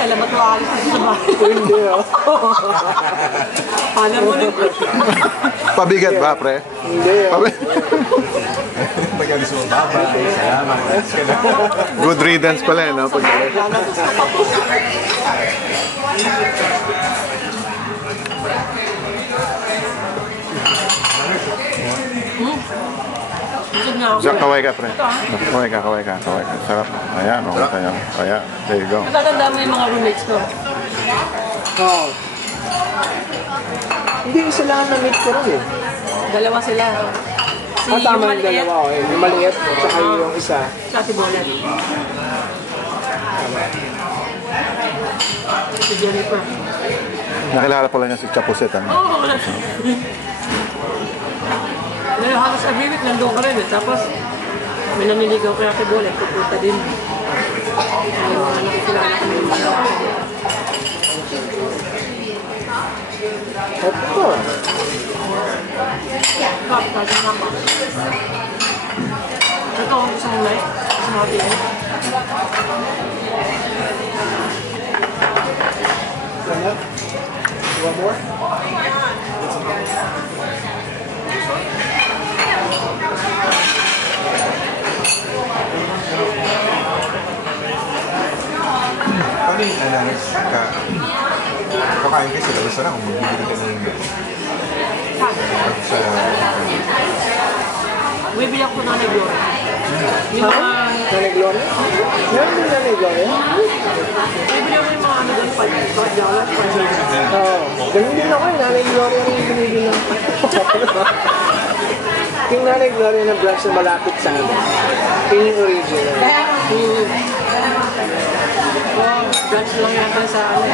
kailan ba ito aalis dito sa bahay? Hindi, oh. Alam mo nito. Pabigat ba, pre? Hindi, oh. Pag-alis mo, bye-bye. Salamat. Good riddance pala, no? Pag-alis. Diyan, kaway ka, pre. Kaway ka. Sarap. Ayan, okay tayo. Ayan, there you go. Natatanda mo yung mga roommates ko. Oo. Hindi, isa lang na meet ko rin eh. Dalawa sila. Si Tama yung dalawa ko eh. Yung maliit, tsaka yung isa. Sa si Bolan. Si Jennifer. Nakilala pala niya si Chapuset, ano? Oo, wala. Pero halos every week nandun ka rin eh. Tapos may naniligaw kaya kay Bolan. Pupunta din. May mga nakikilala kami yung mga Ito. Tapos nga pa. Ito ang isang light. Isang hati eh. One more? Paano yung analyze ka? Kakain kayo sa labas na lang kung magbibili ka ng sa... Bibili ako na Gloria. Yung mga... Nanay Gloria? Meron din Nanay Gloria? Bibili ako yung mga ano doon, $5. Oo. Ganun din ako eh. Nanay Gloria rin yung binibili ng... Yung Nanay Gloria na branch na malapit sa amin. Yun yung original. Branch lang yata sa ano.